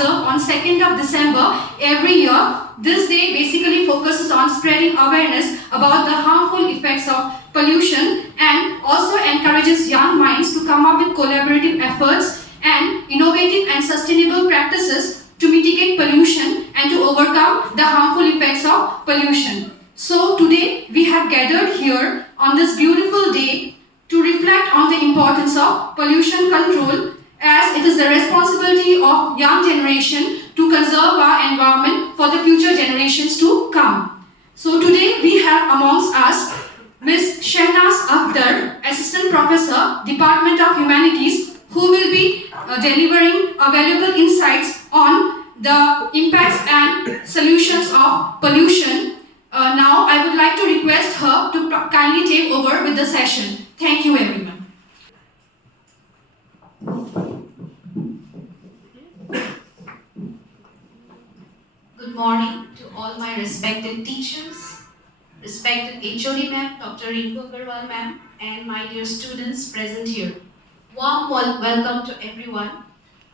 observed on 2nd of December every year. This day basically focuses on spreading awareness about the harmful effects of pollution and also encourages young minds to come up with collaborative efforts and innovative and sustainable practices to mitigate pollution and to overcome the harmful effects of pollution. So today we have gathered here on this beautiful day to reflect on the importance of pollution control, as it is the responsibility of young generation to conserve our environment for the future generations to come. So today we have amongst us Ms. Shehnaz Akhtar, Assistant Professor, Department of Humanities, who will be delivering valuable insights on the impacts and solutions of pollution. Now I would like to request her to kindly take over with the session. Thank you everyone. Good morning to all my respected teachers, respected HOD ma'am, Dr. Rinku Agarwal ma'am, and my dear students present here. Warm welcome to everyone.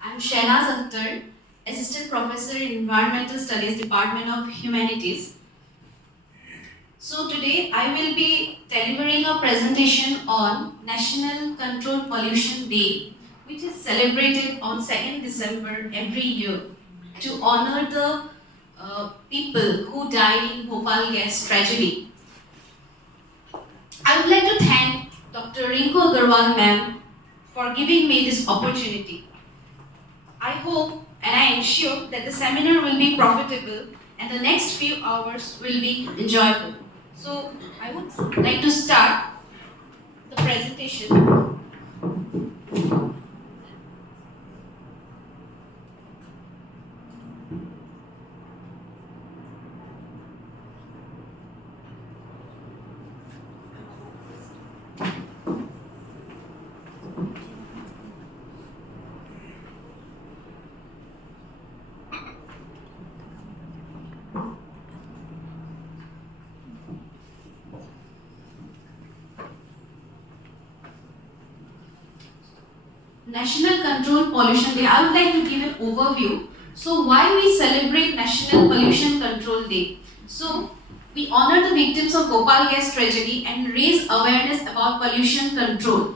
I'm Shehnaz Akhtar, Assistant Professor in Environmental Studies, Department of Humanities. So today I will be delivering a presentation on National Control Pollution Day, which is celebrated on 2nd December every year to honor the people who died in Bhopal gas tragedy. I would like to thank Dr. Rinku Agarwal ma'am for giving me this opportunity. I hope and I am sure that the seminar will be profitable and the next few hours will be enjoyable. So I would like to start the presentation. National Control Pollution Day. I would like to give an overview. So why we celebrate National Pollution Control Day? So we honor the victims of Bhopal gas tragedy and raise awareness about pollution control.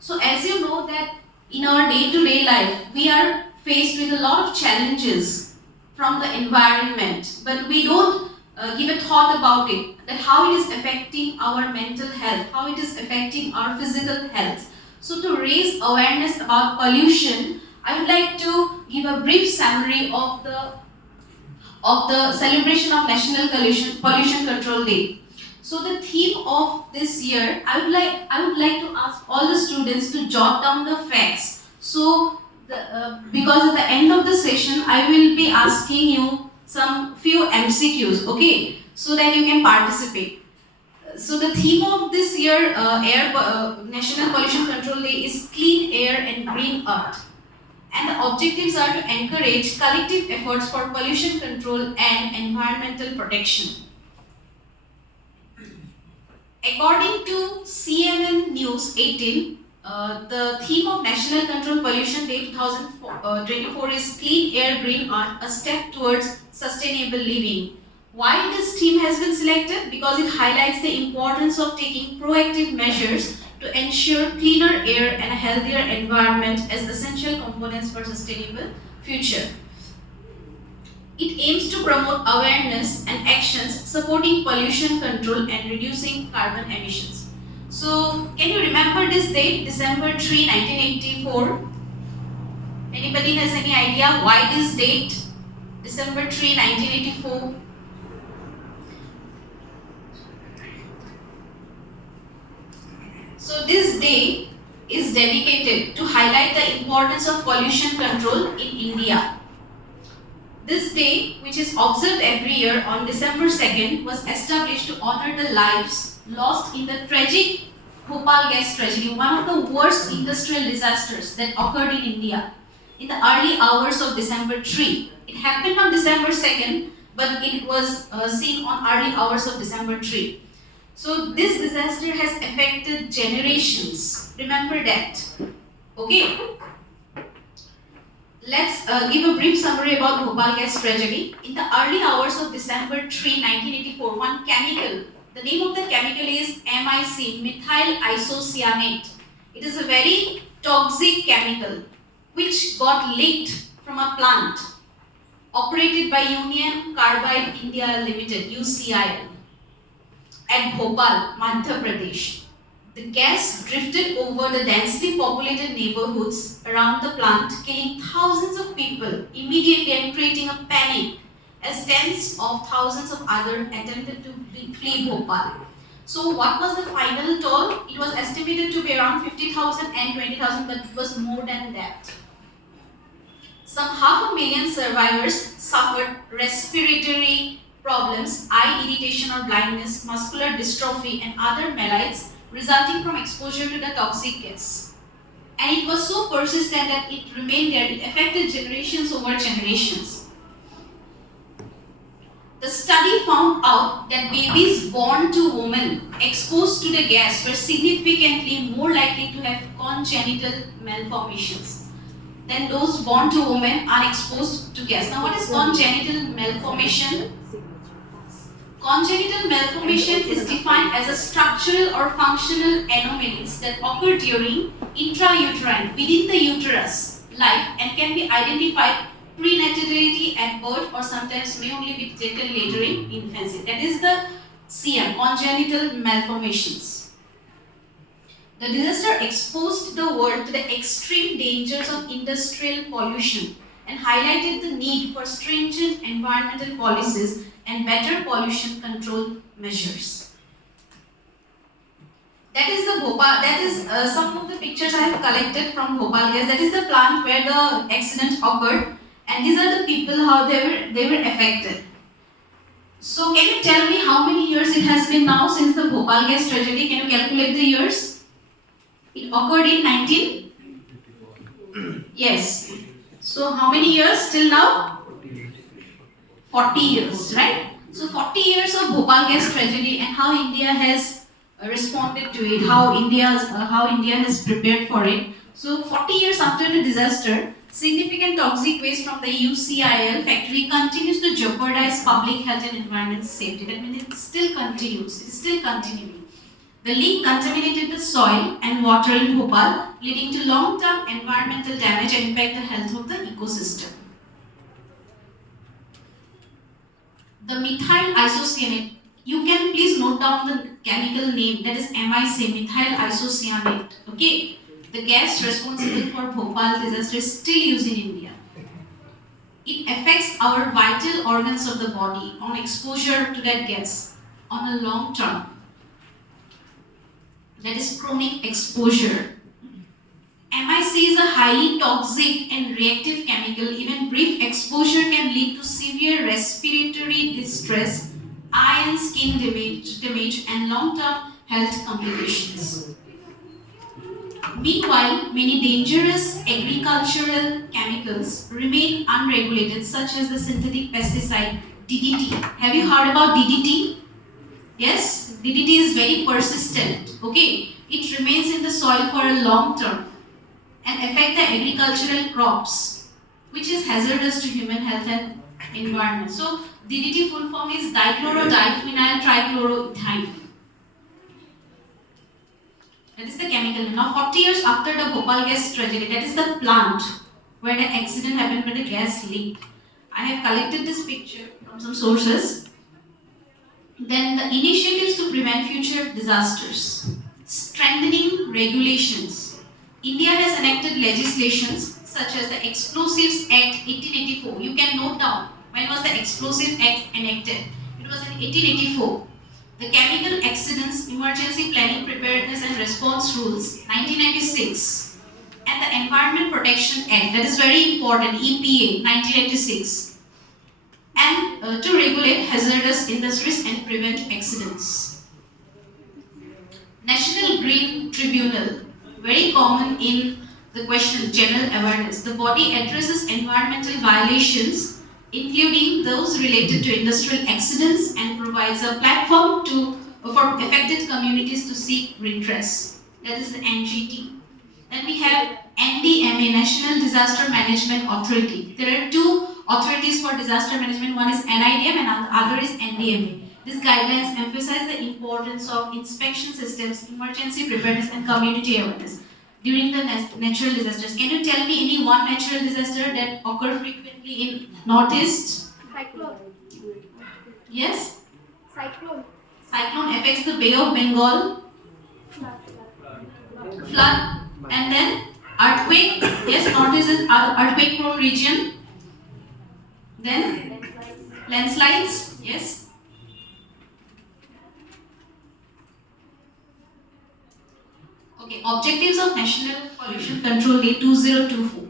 So as you know that in our day-to-day life, we are faced with a lot of challenges from the environment, but we don't give a thought about it, that how it is affecting our mental health, how it is affecting our physical health. So to raise awareness about pollution, I would like to give a brief summary of the celebration of National Pollution Control Day. So the theme of this year, I would like to ask all the students to jot down the facts. So because at the end of the session, I will be asking you some few MCQs, okay, so that you can participate. So the theme of this year National Pollution Control Day is Clean Air and Green Earth. And the objectives are to encourage collective efforts for pollution control and environmental protection. According to CNN News 18, the theme of National Control Pollution Day 2024 is Clean Air, Green Earth, a step towards sustainable living. Why this theme has been selected? Because it highlights the importance of taking proactive measures to ensure cleaner air and a healthier environment as essential components for sustainable future. It aims to promote awareness and actions supporting pollution control and reducing carbon emissions. So, can you remember this date, December 3, 1984? Anybody has any idea why this date, December 3, 1984? So this day is dedicated to highlight the importance of pollution control in India. This day, which is observed every year on December 2nd, was established to honor the lives lost in the tragic Bhopal gas tragedy, one of the worst industrial disasters that occurred in India in the early hours of December 3. It happened on December 2nd, but it was seen on early hours of December 3. So this disaster has affected generations. Remember that. Okay. Let's give a brief summary about Bhopal gas tragedy. In the early hours of December 3, 1984, one chemical, the name of the chemical is MIC, methyl isocyanate. It is a very toxic chemical which got leaked from a plant operated by Union Carbide India Limited, UCIL, at Bhopal, Madhya Pradesh. The gas drifted over the densely populated neighborhoods around the plant, killing thousands of people immediately and creating a panic as tens of thousands of others attempted to flee Bhopal. So, what was the final toll? It was estimated to be around 50,000 and 20,000, but it was more than that. Some 500,000 survivors suffered respiratory problems, eye irritation or blindness, muscular dystrophy, and other maladies resulting from exposure to the toxic gas. And it was so persistent that it remained there, it affected generations over generations. The study found out that babies born to women exposed to the gas were significantly more likely to have congenital malformations than those born to women unexposed to gas. Now, what is congenital malformation? Congenital malformation is defined as a structural or functional anomalies that occur during intrauterine, within the uterus, life and can be identified prenatally at birth or sometimes may only be detected later in infancy. That is the CM, congenital malformations. The disaster exposed the world to the extreme dangers of industrial pollution and highlighted the need for stringent environmental policies and better pollution control measures. That is the Bhopal. That is some of the pictures I have collected from Bhopal gas. That is the plant where the accident occurred, and these are the people how they were affected. So, can you tell me how many years it has been now since the Bhopal gas tragedy? Can you calculate the years? It occurred in 19. Yes. So, how many years till now? 40 years, right? So 40 years of Bhopal gas tragedy and how India has responded to it, how India has prepared for it. So 40 years after the disaster, significant toxic waste from the UCIL factory continues to jeopardize public health and environmental safety. That means it still continues, it is still continuing. The leak contaminated the soil and water in Bhopal, leading to long-term environmental damage and impact the health of the ecosystem. The methyl isocyanate, you can please note down the chemical name, that is MIC, methyl isocyanate. Okay, the gas responsible for Bhopal disaster is still used in India. It affects our vital organs of the body on exposure to that gas on a long term. That is chronic exposure. MIC is a highly toxic and reactive chemical. Even brief exposure can lead to severe respiratory distress, eye and skin damage and long-term health complications. Meanwhile, many dangerous agricultural chemicals remain unregulated, such as the synthetic pesticide DDT. Have you heard about DDT? Yes, DDT is very persistent. Okay, it remains in the soil for a long term and affect the agricultural crops, which is hazardous to human health and environment. So DDT full form is dichloro-diphenyl trichloroethane. That is the chemical name. Now 40 years after the Bhopal gas tragedy, that is the plant where the accident happened, where the gas leaked. I have collected this picture from some sources. Then the initiatives to prevent future disasters. Strengthening regulations. India has enacted legislations such as the Explosives Act 1884. You can note down when was the Explosives Act enacted. It was in 1884. The Chemical Accidents Emergency Planning Preparedness and Response Rules 1996. And the Environment Protection Act, that is very important, EPA 1986. And to regulate hazardous industries and prevent accidents. National Green Tribunal, very common in the question general awareness. The body addresses environmental violations, including those related to industrial accidents, and provides a platform for affected communities to seek redress. That is the NGT. Then we have NDMA, National Disaster Management Authority. There are two authorities for disaster management. One is NIDM and the other is NDMA. These guidelines emphasize the importance of inspection systems, emergency preparedness, and community awareness during the natural disasters. Can you tell me any one natural disaster that occur frequently in Northeast? Cyclone. Yes? Cyclone. Cyclone affects the Bay of Bengal. Flood. And then earthquake. Yes, Northeast is earthquake prone region. Then landslides. Yes. Okay, objectives of National Pollution Control Day 2024.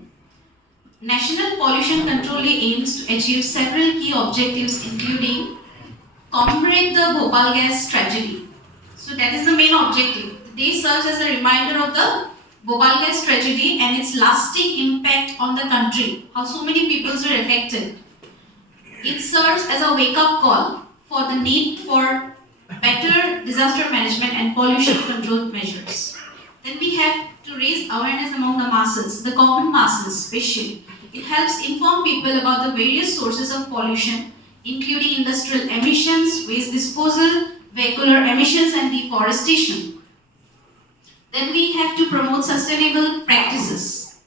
National Pollution Control Day aims to achieve several key objectives, including commemorate the Bhopal gas tragedy. So that is the main objective. The day serves as a reminder of the Bhopal gas tragedy and its lasting impact on the country. How so many people were affected. It serves as a wake-up call for the need for better disaster management and pollution control measures. Then we have to raise awareness among the masses, the common masses especially. It helps inform people about the various sources of pollution, including industrial emissions, waste disposal, vehicular emissions, and deforestation. Then we have to promote sustainable practices.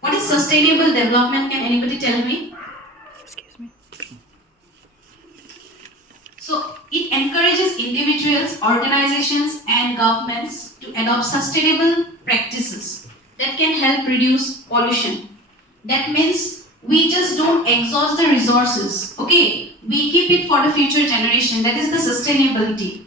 What is sustainable development? Can anybody tell me? Excuse me. So it encourages individuals, organizations, and governments to adopt sustainable practices that can help reduce pollution. That means we just don't exhaust the resources. Okay, we keep it for the future generation. That is the sustainability.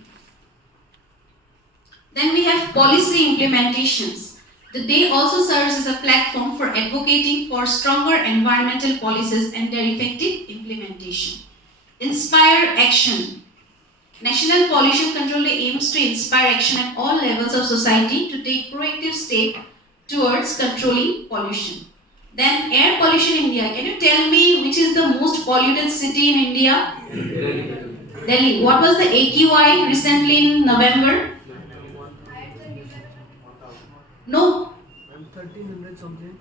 Then we have policy implementations. The day also serves as a platform for advocating for stronger environmental policies and their effective implementation. Inspire action. National Pollution Control Day aims to inspire action at all levels of society to take proactive steps towards controlling pollution. Then air pollution in India. Can you tell me which is the most polluted city in India? Delhi. What was the AQI recently in November? No. 1300 something.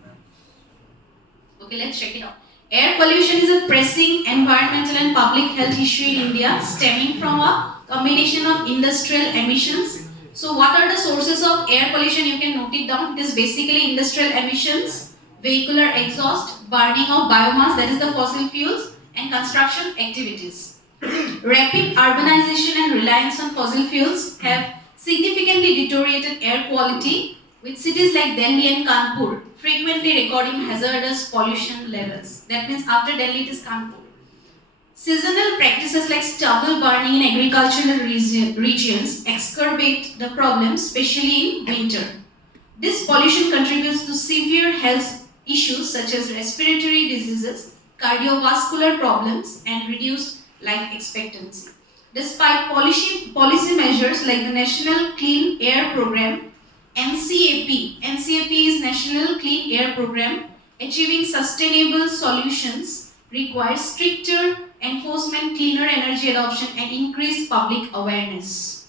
Okay, let's check it out. Air pollution is a pressing environmental and public health issue in India stemming from a combination of industrial emissions. So what are the sources of air pollution? You can note it down. It is basically industrial emissions, vehicular exhaust, burning of biomass, that is the fossil fuels, and construction activities. Rapid urbanization and reliance on fossil fuels have significantly deteriorated air quality, with cities like Delhi and Kanpur frequently recording hazardous pollution levels. That means after Delhi it is Kanpur. Seasonal practices like stubble burning in agricultural regions exacerbate the problem, especially in winter. This pollution contributes to severe health issues such as respiratory diseases, cardiovascular problems, and reduced life expectancy. Despite policy measures like the National Clean Air Program, NCAP is National Clean Air Program, achieving sustainable solutions requires stricter enforcement, cleaner energy adoption, and increased public awareness.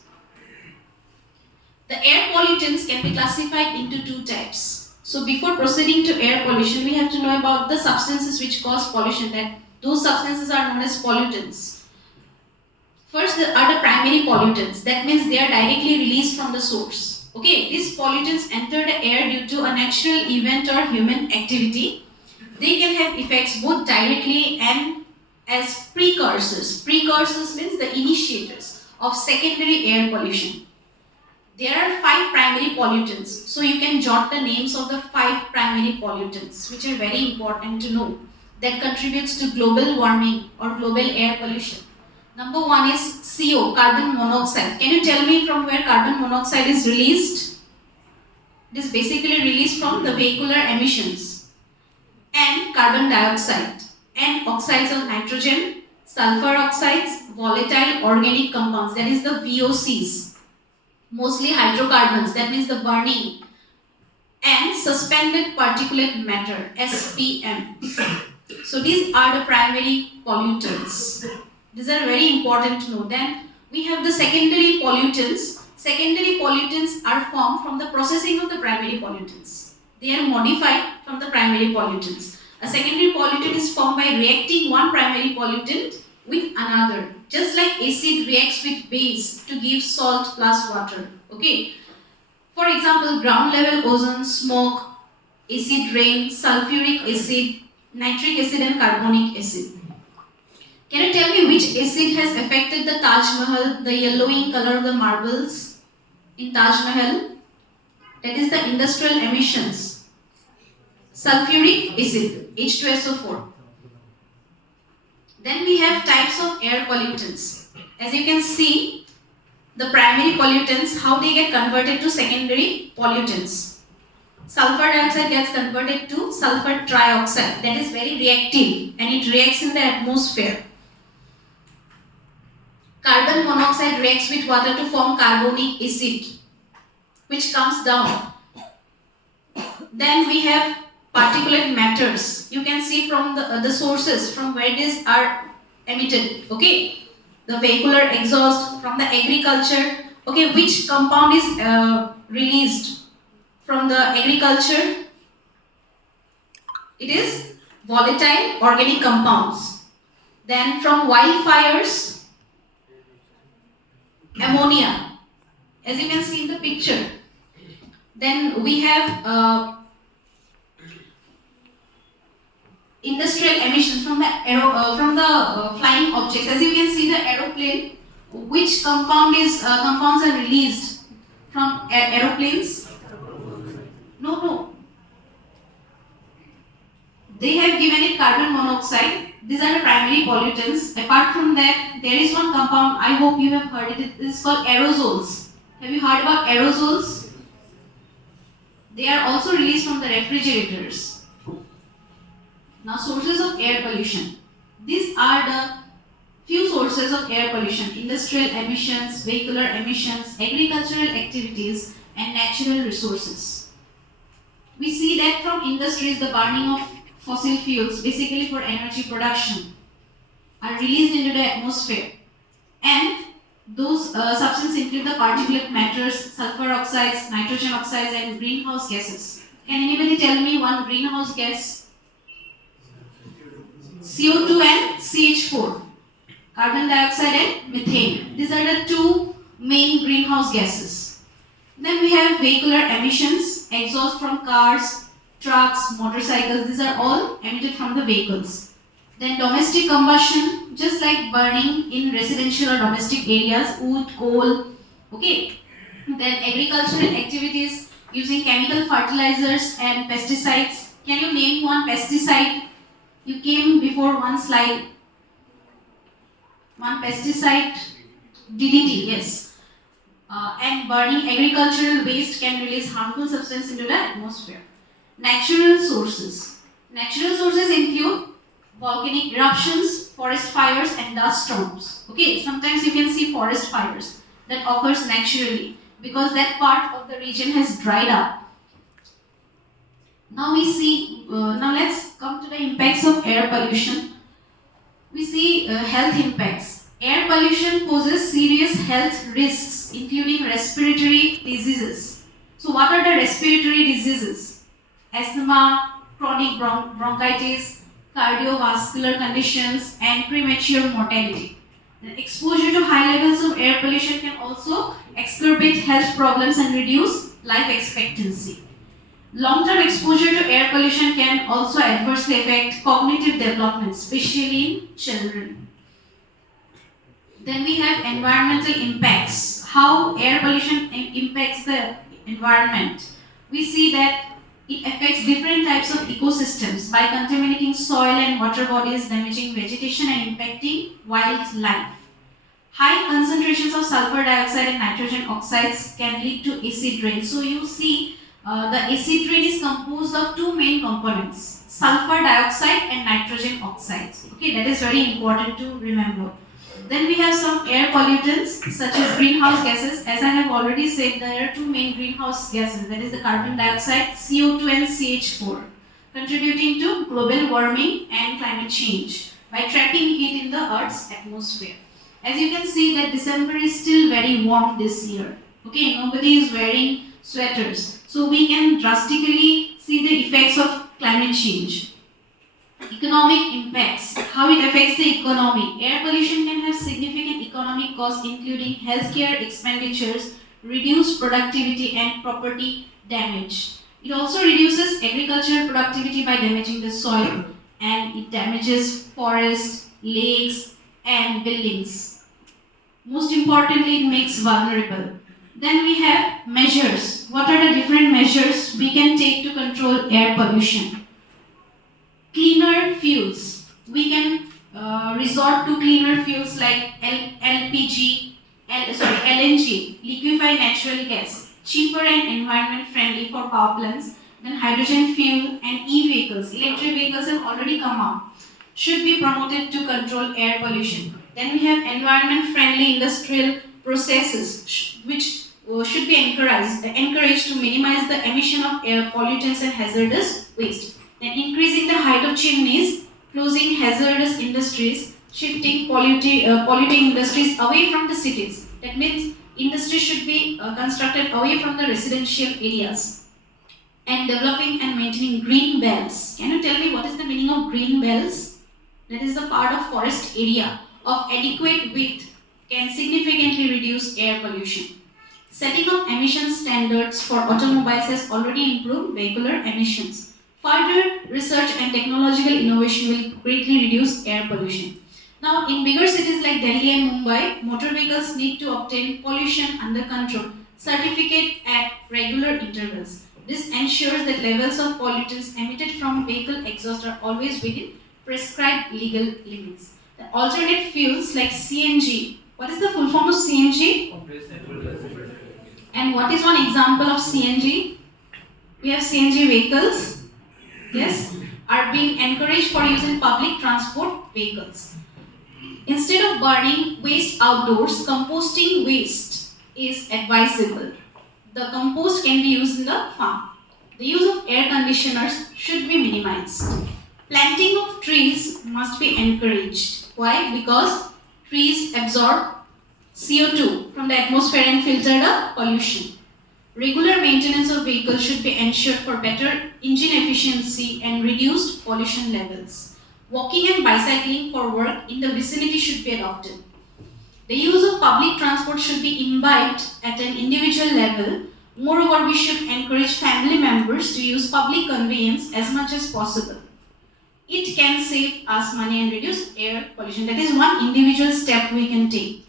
The air pollutants can be classified into two types. So before proceeding to air pollution, we have to know about the substances which cause pollution. That those substances are known as pollutants. First are the primary pollutants. That means they are directly released from the source. Okay, these pollutants enter the air due to a natural event or human activity. They can have effects both directly and as precursors. Precursors means the initiators of secondary air pollution. There are 5 primary pollutants. So you can jot the names of the 5 primary pollutants, which are very important to know, that contributes to global warming or global air pollution. Number 1 is CO, carbon monoxide. Can you tell me from where carbon monoxide is released? It is basically released from the vehicular emissions. And carbon dioxide, and oxides of nitrogen, sulfur oxides, volatile organic compounds, that is the VOCs, mostly hydrocarbons, that means the burning, and suspended particulate matter, SPM. So these are the primary pollutants. These are very important to know. Then we have the secondary pollutants. Secondary pollutants are formed from the processing of the primary pollutants. They are modified from the primary pollutants. A secondary pollutant is formed by reacting one primary pollutant with another. Just like acid reacts with base to give salt plus water. Okay. For example, ground level ozone, smoke, acid rain, sulfuric acid, nitric acid and carbonic acid. Can you tell me which acid has affected the Taj Mahal, the yellowing color of the marbles in Taj Mahal? That is the industrial emissions. Sulfuric acid, H2SO4. Then we have types of air pollutants. As you can see, the primary pollutants, how they get converted to secondary pollutants. Sulfur dioxide gets converted to sulfur trioxide. That is very reactive and it reacts in the atmosphere. Carbon monoxide reacts with water to form carbonic acid, which comes down. Then we have particulate matters. You can see from the sources from where these are emitted. Okay, the vehicular exhaust from the agriculture. Okay, which compound is released from the agriculture? It is volatile organic compounds. Then from wildfires, ammonia, as you can see in the picture. Then we have industrial emissions from the flying objects. As you can see the aeroplane, which compounds are released from aeroplanes? No. They have given it carbon monoxide. These are the primary pollutants. Apart from that, there is one compound, I hope you have heard it. It is called aerosols. Have you heard about aerosols? They are also released from the refrigerators. Now, sources of air pollution. These are the few sources of air pollution: industrial emissions, vehicular emissions, agricultural activities, and natural resources. We see that from industries, the burning of fossil fuels, basically for energy production, are released into the atmosphere. And those substances include the particulate matters, sulfur oxides, nitrogen oxides, and greenhouse gases. Can anybody tell me one greenhouse gas? CO2 and CH4, carbon dioxide and methane. These are the two main greenhouse gases. Then we have vehicular emissions, exhaust from cars, trucks, motorcycles. These are all emitted from the vehicles. Then domestic combustion, just like burning in residential or domestic areas, wood, coal. Okay. Then agricultural activities using chemical fertilizers and pesticides. Can you name one pesticide? You came before one slide. One pesticide, DDT, yes. And burning agricultural waste can release harmful substance into the atmosphere. Natural sources. Natural sources include volcanic eruptions, forest fires, and dust storms. Okay, sometimes you can see forest fires that occurs naturally because that part of the region has dried up. Now we see, now let's come to the impacts of air pollution. We see health impacts. Air pollution poses serious health risks, including respiratory diseases. So what are the respiratory diseases? Asthma, chronic bronchitis, cardiovascular conditions, and premature mortality. The exposure to high levels of air pollution can also exacerbate health problems and reduce life expectancy. Long-term exposure to air pollution can also adversely affect cognitive development, especially in children. Then we have environmental impacts. How air pollution impacts the environment. We see that it affects different types of ecosystems by contaminating soil and water bodies, damaging vegetation and impacting wildlife. High concentrations of sulfur dioxide and nitrogen oxides can lead to acid rain. So you see the acid rain is composed of two main components, sulfur dioxide and nitrogen oxides. Okay, that is very important to remember. Then we have some air pollutants such as greenhouse gases. As I have already said, there are two main greenhouse gases, that is the carbon dioxide, CO2 and CH4, contributing to global warming and climate change by trapping heat in the Earth's atmosphere. As you can see that December is still very warm this year. Okay, nobody is wearing sweaters. So we can drastically see the effects of climate change. Economic impacts, how it affects the economy. Air pollution can have significant economic costs, including healthcare expenditures, reduced productivity, and property damage. It also reduces agricultural productivity by damaging the soil, and it damages forests, lakes, and buildings. Most importantly, it makes vulnerable. Then we have measures. What are the different measures we can take to control air pollution? Cleaner fuels. We can resort to cleaner fuels like LPG, LNG, liquefied natural gas, cheaper and environment friendly for power plants. Then hydrogen fuel and e-vehicles. Electric vehicles have already come out. Should be promoted to control air pollution. Then we have environment friendly industrial processes which should be encouraged to minimize the emission of air pollutants and hazardous waste. Then increasing the height of chimneys, closing hazardous industries, shifting polluting industries away from the cities. That means industry should be constructed away from the residential areas. And developing and maintaining green belts. Can you tell me what is the meaning of green belts? That is the part of forest area of adequate width can significantly reduce air pollution. Setting up emission standards for automobiles has already improved vehicular emissions. Further research and technological innovation will greatly reduce air pollution. Now, in bigger cities like Delhi and Mumbai, motor vehicles need to obtain pollution under control certificate at regular intervals. This ensures that levels of pollutants emitted from vehicle exhaust are always within prescribed legal limits. The alternate fuels like CNG. What is the full form of CNG? And what is one example of CNG? We have CNG vehicles, yes, are being encouraged for use in public transport vehicles. Instead of burning waste outdoors, composting waste is advisable. The compost can be used in the farm. The use of air conditioners should be minimized. Planting of trees must be encouraged. Why? Because trees absorb CO2 from the atmosphere and filter the pollution. Regular maintenance of vehicles should be ensured for better engine efficiency and reduced pollution levels. Walking and bicycling for work in the vicinity should be adopted. The use of public transport should be imbibed at an individual level. Moreover, we should encourage family members to use public conveyance as much as possible. It can save us money and reduce air pollution. That is one individual step we can take.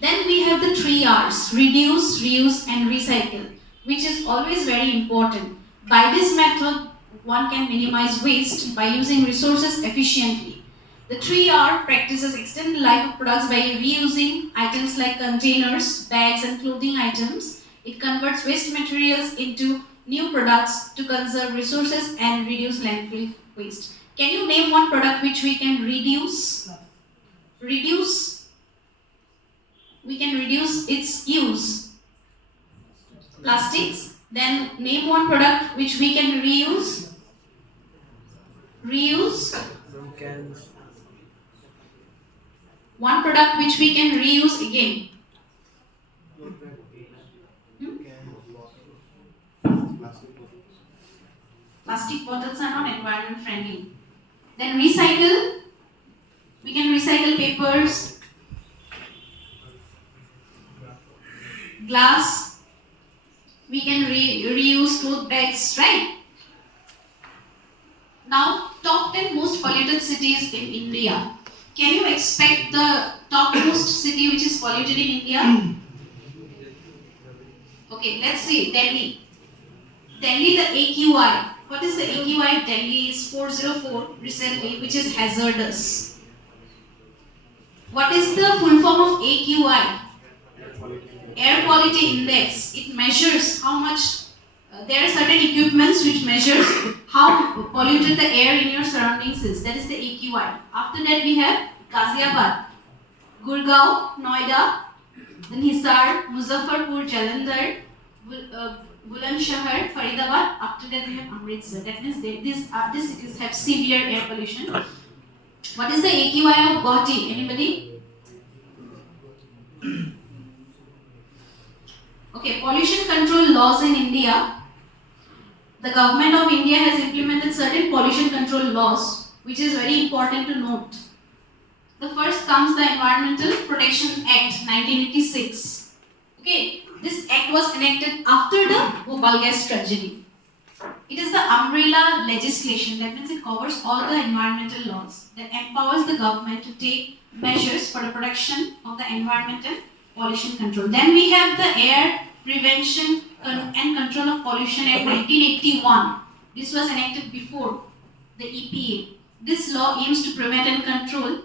Then we have the 3 R's, reduce, reuse and recycle, which is always very important. By this method, one can minimize waste by using resources efficiently. The 3R practices extend the life of products by reusing items like containers, bags and clothing items. It converts waste materials into new products to conserve resources and reduce landfill waste. Can you name one product which we can reduce? We can reduce its use. Plastics. Then name one product which we can reuse. Cans. One product which we can reuse again. Plastic bottles are not environment friendly. Then recycle. We can recycle papers, glass. We can reuse cloth bags, right? Now, top 10 most polluted cities in India. Can you expect the topmost city which is polluted in India? Okay, let's see. Delhi. Delhi, the AQI. What is the AQI? Delhi is 404 recently, which is hazardous. What is the full form of AQI? Air quality index. It measures how much. There are certain equipments which measures how polluted the air in your surroundings is. That is the AQI. After that we have Ghaziabad, Gurgaon, Noida, then Hisar, Muzaffarpur, Jalandhar, Bulandshahr, Faridabad. After that we have Amritsar. That means these cities have severe air pollution. What is the AQI of Guwahati? Anybody? Okay, pollution control laws in India. the government of India has implemented certain pollution control laws, which is very important to note. The first comes the Environmental Protection Act 1986. Okay, this act was enacted after the Bhopal gas tragedy. It is the umbrella legislation, that means it covers all the environmental laws that empowers the government to take measures for the protection of the environmental pollution control. Then we have the Air Prevention and Control of Pollution Act 1981. This was enacted before the EPA. This law aims to prevent and control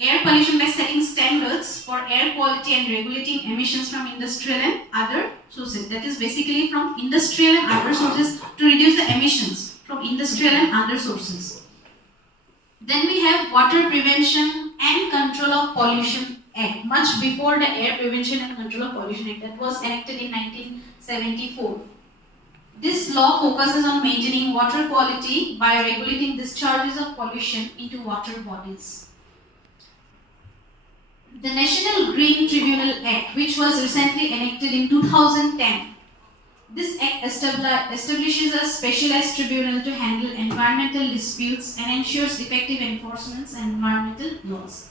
air pollution by setting standards for air quality and regulating emissions from industrial and other sources. That is basically from industrial and other sources to reduce the emissions from industrial and other sources. Then we have Water Prevention and Control of Pollution Act, much before the Air Prevention and Control of Pollution Act, that was enacted in 1974. This law focuses on maintaining water quality by regulating discharges of pollution into water bodies. The National Green Tribunal Act, which was recently enacted in 2010, this act establishes a specialized tribunal to handle environmental disputes and ensures effective enforcement and environmental laws.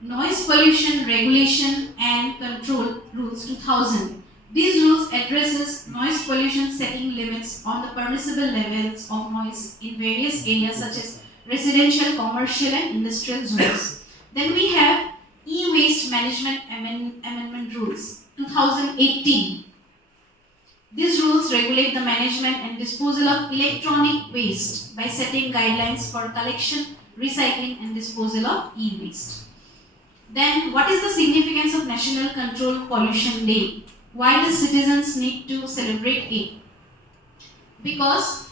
Noise Pollution Regulation and Control Rules 2000. These rules addresses noise pollution setting limits on the permissible levels of noise in various areas such as residential, commercial and industrial zones. Then we have E-Waste Management Amendment Rules 2018. These rules regulate the management and disposal of electronic waste by setting guidelines for collection, recycling and disposal of e-waste. Then what is the significance of National Control Pollution Day? Why the citizens need to celebrate it? Because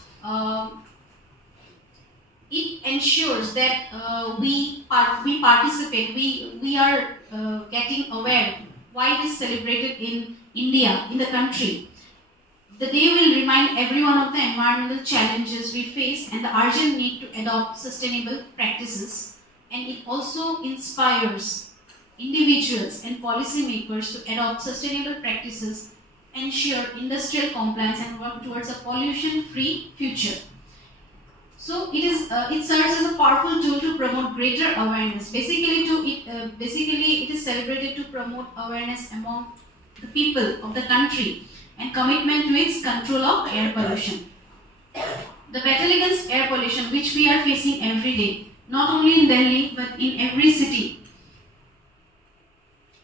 it ensures that we participate, we are getting aware why it is celebrated in India, in the country. The day will remind everyone of the environmental challenges we face and the urgent need to adopt sustainable practices. And it also inspires individuals and policymakers to adopt sustainable practices, ensure industrial compliance and work towards a pollution-free future. So it serves as a powerful tool to promote greater awareness. Basically, it is celebrated to promote awareness among the people of the country and commitment to its control of air pollution. The battle against air pollution, which we are facing every day, not only in Delhi but in every city.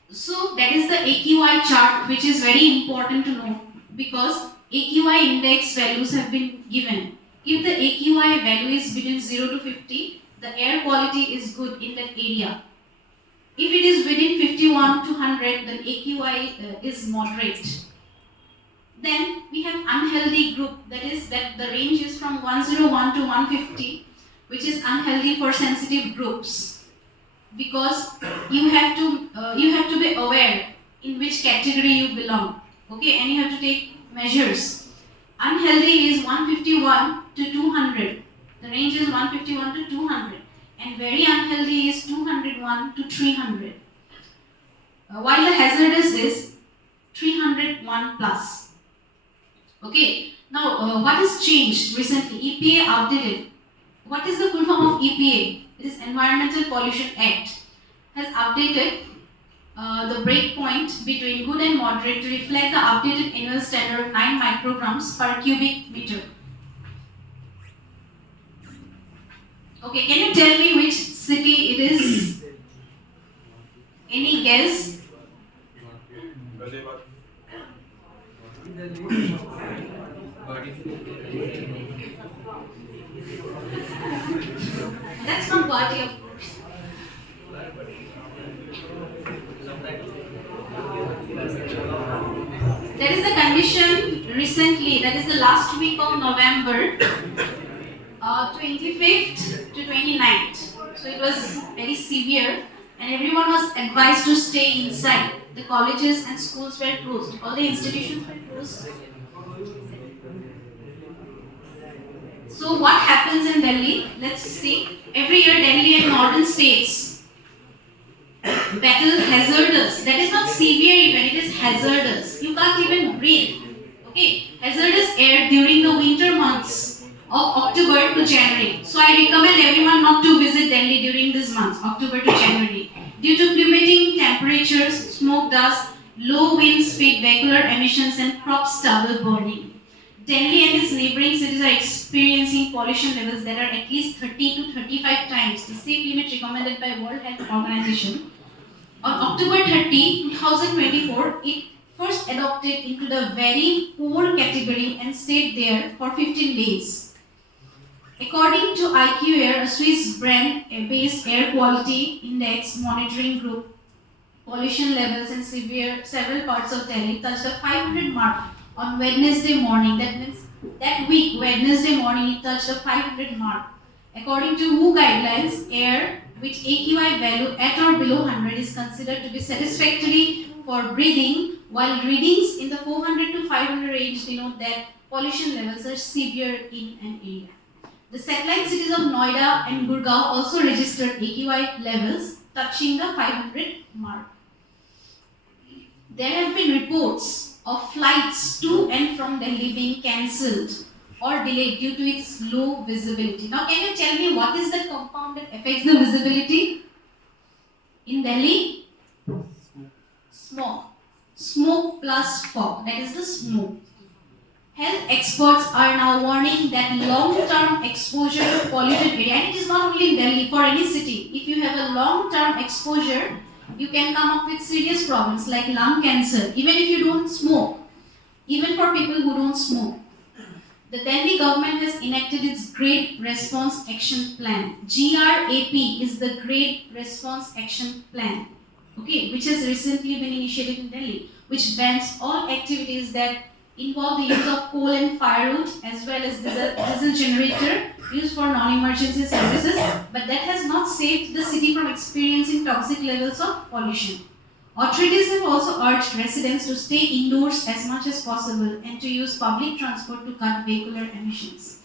So that is the AQI chart, which is very important to know because AQI index values have been given. If the AQI value is between 0 to 50, the air quality is good in that area. If it is within 51 to 100, then AQI is moderate. Then we have unhealthy group, that is that the range is from 101 to 150, which is unhealthy for sensitive groups, because you have to be aware in which category you belong, okay, and you have to take measures. Unhealthy is 151 to 200. The range is 151 to 200, and very unhealthy is 201 to 300. While the hazardous is 301 plus. Okay, now what has changed recently? EPA updated. What is the full form of EPA? It is Environmental Pollution Act. Has updated the breakpoint between good and moderate to reflect the updated annual standard of 9 micrograms per cubic meter. Okay, can you tell me which city it is? Any guess? That's not Guwahati, of course. There is a condition recently, that is the last week of November, 25th to 29th. So it was very severe and everyone was advised to stay inside. The colleges and schools were closed. All the institutions were closed. So what happens in Delhi? Let's see. Every year Delhi and northern states battle hazardous. That is not severe event, it is hazardous. You can't even breathe. Okay, hazardous air during the winter months of October to January. So I recommend everyone not to visit Delhi during this month, October to January. Due to plummeting temperatures, smoke dust, low wind speed, vehicular emissions, and crop stubble burning, Delhi and its neighboring cities are experiencing pollution levels that are at least 30 to 35 times the safe limit recommended by World Health Organization. On October 30, 2024, it first adopted into the very poor category and stayed there for 15 days. According to IQ Air, a Swiss brand-based air quality index monitoring group, pollution levels in several parts of Delhi touched the 500 mark on Wednesday morning. That means that week, Wednesday morning, it touched the 500 mark. According to WHO guidelines, air with AQI value at or below 100 is considered to be satisfactory for breathing, while readings in the 400 to 500 range denote that pollution levels are severe in an area. The satellite cities of Noida and Gurgaon also registered AQI levels touching the 500 mark. There have been reports of flights to and from Delhi being cancelled or delayed due to its low visibility. Now, can you tell me what is the compound that affects the visibility in Delhi? Smoke. Smoke plus fog, that is the smoke. Health experts are now warning that long-term exposure to polluted area, and it is not only in Delhi, for any city, if you have a long-term exposure, you can come up with serious problems like lung cancer, even if you don't smoke, even for people who don't smoke. The Delhi government has enacted its Great Response Action Plan. GRAP is the Great Response Action Plan, okay, which has recently been initiated in Delhi, which bans all activities that involve the use of coal and firewood as well as diesel generator used for non-emergency services, but that has not saved the city from experiencing toxic levels of pollution. Authorities have also urged residents to stay indoors as much as possible and to use public transport to cut vehicular emissions.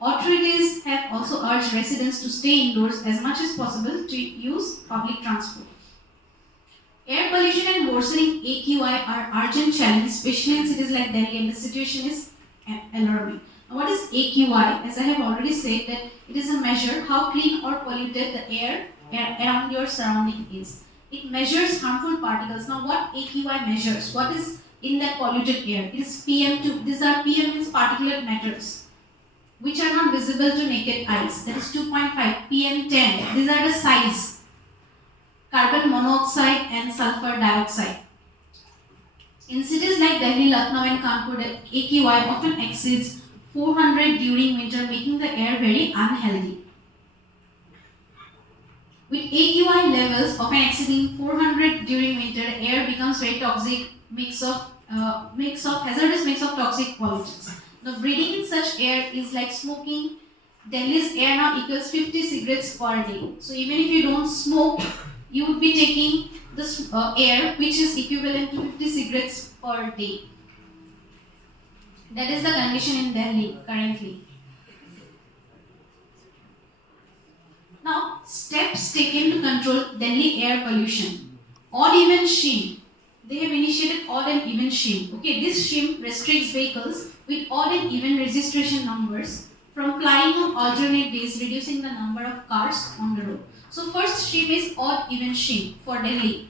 Authorities have also urged residents to stay indoors as much as possible to use public transport. Air pollution and worsening AQI are urgent challenges, especially in cities like Delhi, and the situation is alarming. Now, what is AQI? As I have already said, that it is a measure how clean or polluted the air around your surrounding is. It measures harmful particles. Now, what AQI measures? What is in that polluted air? It is PM2. These are PM means particulate matters, which are not visible to naked eyes. That is 2.5. PM10. These are the size. Carbon monoxide and sulfur dioxide. In cities like Delhi, Lucknow and Kanpur, the AQI often exceeds 400 during winter, making the air very unhealthy. With AQI levels often exceeding 400 during winter, air becomes very toxic, hazardous mix of toxic pollutants. Now, breathing in such air is like smoking. Delhi's air now equals 50 cigarettes per day. So even if you don't smoke, you would be taking this air which is equivalent to 50 cigarettes per day. That is the condition in Delhi currently. Now, steps taken to control Delhi air pollution. Odd even shim. They have initiated odd and even shim. Okay, this shim restricts vehicles with odd and even registration numbers from plying on alternate days, reducing the number of cars on the road. So first shim is odd even shim for Delhi.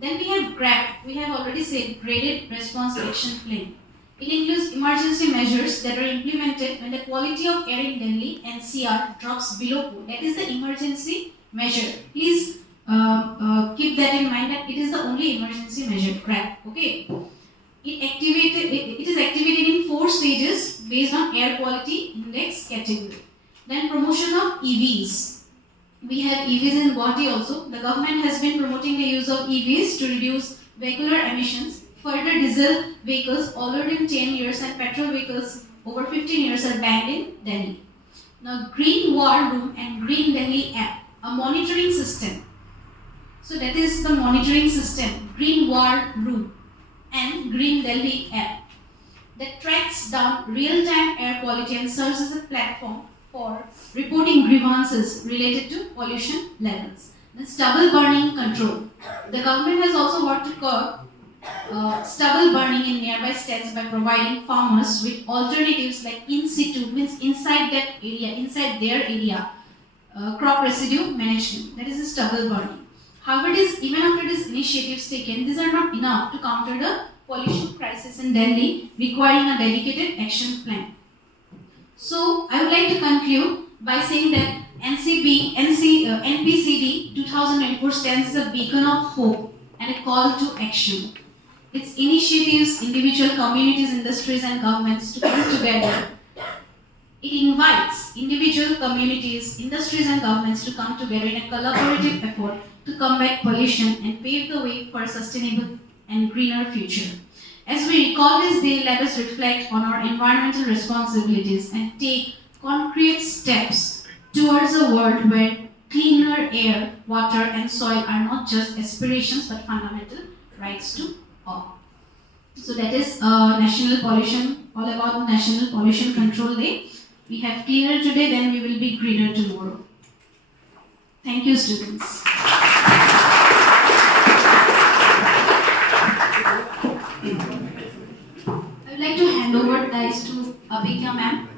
Then we have GRAP. We have already said Graded Response Action Plan. It includes emergency measures that are implemented when the quality of air in Delhi NCR drops below 4. That is the emergency measure. Please keep that in mind that it is the only emergency measure, GRAP. Okay. It is activated in 4 stages based on air quality index category. Then promotion of EVs. We have EVs in Guwahati also. The government has been promoting the use of EVs to reduce vehicular emissions. Further, diesel vehicles older than 10 years and petrol vehicles over 15 years are banned in Delhi. Now, Green War Room and Green Delhi app, a monitoring system. So that is the monitoring system, Green War Room and Green Delhi app, that tracks down real-time air quality and serves as a platform for reporting grievances related to pollution levels. Then stubble burning control. The government has also worked to curb stubble burning in nearby states by providing farmers with alternatives like in situ, means inside that area, inside their area, crop residue management. That is the stubble burning. However, even after these initiatives taken, these are not enough to counter the pollution crisis in Delhi, requiring a dedicated action plan. So, I would like to conclude by saying that NPCD 2024 stands as a beacon of hope and a call to action. Its initiatives, individual communities, industries, and governments to come together. It invites individual communities, industries, and governments to come together in a collaborative effort to combat pollution and pave the way for a sustainable and greener future. As we recall this day, let us reflect on our environmental responsibilities and take concrete steps towards a world where cleaner air, water, and soil are not just aspirations but fundamental rights to all. So that is National Pollution, all about National Pollution Control Day. We have cleaner today, then we will be greener tomorrow. Thank you, students. I would like to hand over guys to Abhika ma'am.